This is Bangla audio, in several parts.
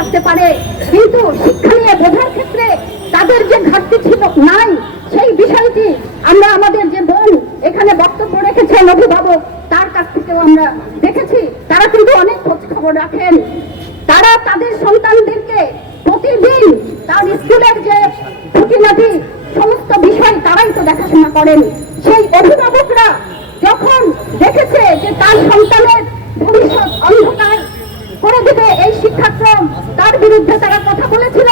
থাকতে পারে। কিন্তু শিক্ষা নিয়ে বোঝার ক্ষেত্রে তাদের যে ঘাটতি ছিল নাই, সেই বিষয়টি আমরা আমাদের যে বোন এখানে বক্তব্য রেখেছেন অভিভাবক, তার কাছ থেকেও আমরা দেখেছি। তারা কিন্তু অনেক খোঁজ খবর রাখেন। তারা তাদের সন্তানদেরকে প্রতিদিন তার স্কুলের যে খুঁটিনাটি, সমস্ত বিষয় তারাই তো দেখাশোনা করেন। সেই অভিভাবকরা যখন দেখেছে যে তার সন্তানের ভবিষ্যৎ অন্ধকার করে দিবে এই শিক্ষাক্রম তার বিরুদ্ধে তারা কথা বলেছিল,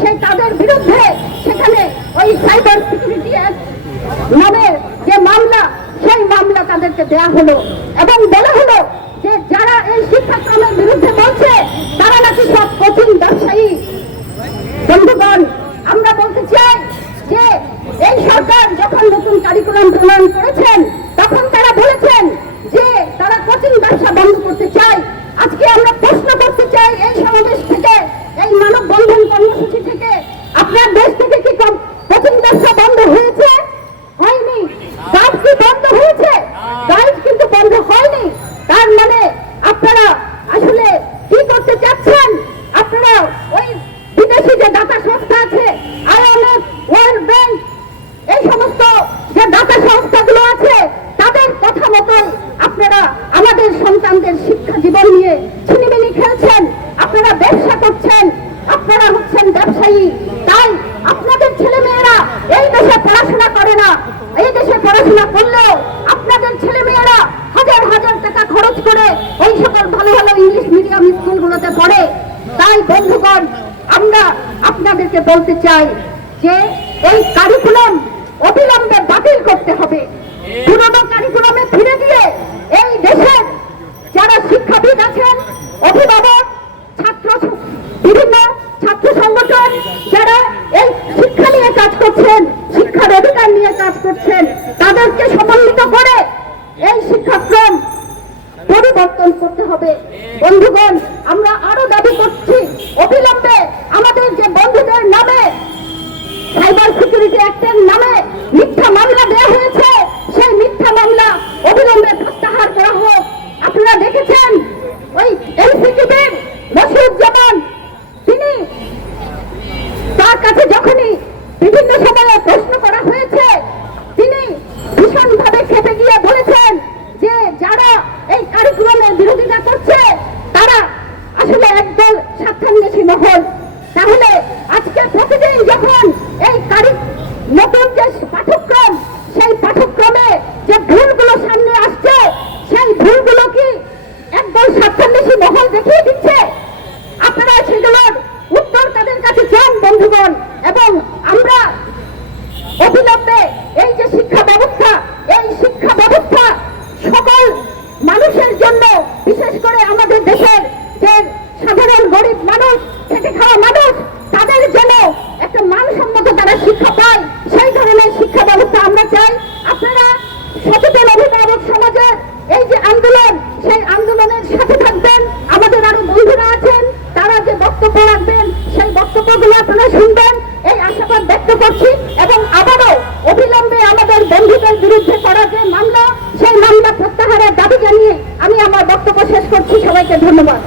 সেই তাদের বিরুদ্ধে সেখানে ওই সাইবার সিকিউরিটি নামের যে মামলা, সেই মামলা তাদেরকে দেয়া হলো এবং বলা হলো যে যারা এই শিক্ষাক্রমের বিরুদ্ধে বলছে, তারা নাকি সব কঠিন ব্যবসায়ী। বন্ধুগণ, আমরা বলতে চাই যে এই সরকার যখন নতুন কারিকুলাম প্রণয়ন করেছেন তখন তারা বলেছেন যে তারা কোচিং ব্যবসা বন্ধ করতে চায় আজকে আমরা প্রশ্ন করতে চাই এই সমাবেশ থেকে এই মানব বন্ধন কর্মসূচি থেকে আপনার দেশ থেকে কি কম- কোচিং ব্যবসা বন্ধ হয়েছে হয়নি গাছ কি বন্ধ হয়েছে গাছ কিন্তু বন্ধ হয়নি তার মানে আপনারা আসলে কি করতে চাচ্ছেন আপনারা ওই বিদেশি যে দাতা সংস্থা আছে, আইএমএফ, ওয়ার্ল্ড ব্যাংক, এই সমস্ত যে দাতা সংস্থাগুলো আছে, তাদের কথা মতোই আপনারা আমাদের সন্তানদের শিক্ষা জীবন নিয়ে ছিনিমিনি খেলছেন, আপনারা ব্যবসা করছেন, আপনারা হচ্ছেন ব্যবসায়ী। তাই আপনাদের ছেলে মেয়েরা এই দেশে পড়াশোনা করে না। এই দেশে পড়াশোনা করলেও আপনাদের ছেলে মেয়েরা হাজার হাজার টাকা খরচ করে ওই সকল ভালো ভালো ইংলিশ মিডিয়াম স্কুলগুলোতে পড়ে। তাই বন্ধুগণ, আমরা আপনাদেরকে বলতে চাই যে এই কারিকুলাম অবিলম্বে বাতিল করতে হবে। পুরনো কারিকুলামে ফিরে গিয়ে এই দেশের যারা শিক্ষাবিদ আছেন, অভিভাবক, ছাত্র বিভিন্ন ছাত্র সংগঠন যারা এই শিক্ষা নিয়ে কাজ করছেন, শিক্ষার অধিকার নিয়ে কাজ করছেন, তাদেরকে সমন্বিত করে এই শিক্ষাক্রম পরিবর্তন করতে হবে। বন্ধুগণ, আমরা আরও প্রশ্ন করা হয়েছে তিনি ভীষণভাবে খেপে গিয়ে বলেছেন যে যারা এই কারিকুলামের বিরোধিতা করছে তারা আসলে একদল স্বার্থান্বেষী মহল তাহলে আজকে প্রতিদিন যখন এই কারি নতুন যে পাঠ্যক্রম সেই পাঠ্যক্রমে যে ভুলগুলো সামনে আসছে সেই ভুলগুলো কি একদল স্বার্থান্বেষী মহল দেখিয়ে দিচ্ছে আপনারা সেগুলোর উত্তর তাদের কাছে চান বন্ধুগণ এবং আমরা এই যে শিক্ষা ব্যবস্থা, এই শিক্ষা ব্যবস্থা সকল মানুষের জন্য, বিশেষ করে আমাদের দেশের যে সাধারণ গরিব মানুষ, খেটে খাওয়া মানুষ, তাদের জন্য একটা মানসম্মত তারা শিক্ষা পায়। সেই ধরনের শিক্ষা ব্যবস্থা আমরা চাই। আপনারা সচেতন অভিভাবক সমাজের এই যে আন্দোলন, সেই আন্দোলনের সাথে থাকবেন। আমাদের আরও বন্ধুরা আছেন, তারা যে বক্তব্য রাখবেন, সেই বক্তব্যগুলো আপনারা শুনবেন। এই আশাবাদ ব্যক্ত করছি এবং আবারও অবিলম্বে আমাদের বন্ধুদের বিরুদ্ধে করা যে মামলা, সেই মামলা প্রত্যাহারের দাবি জানিয়ে আমি আমার বক্তব্য শেষ করছি। সবাইকে ধন্যবাদ।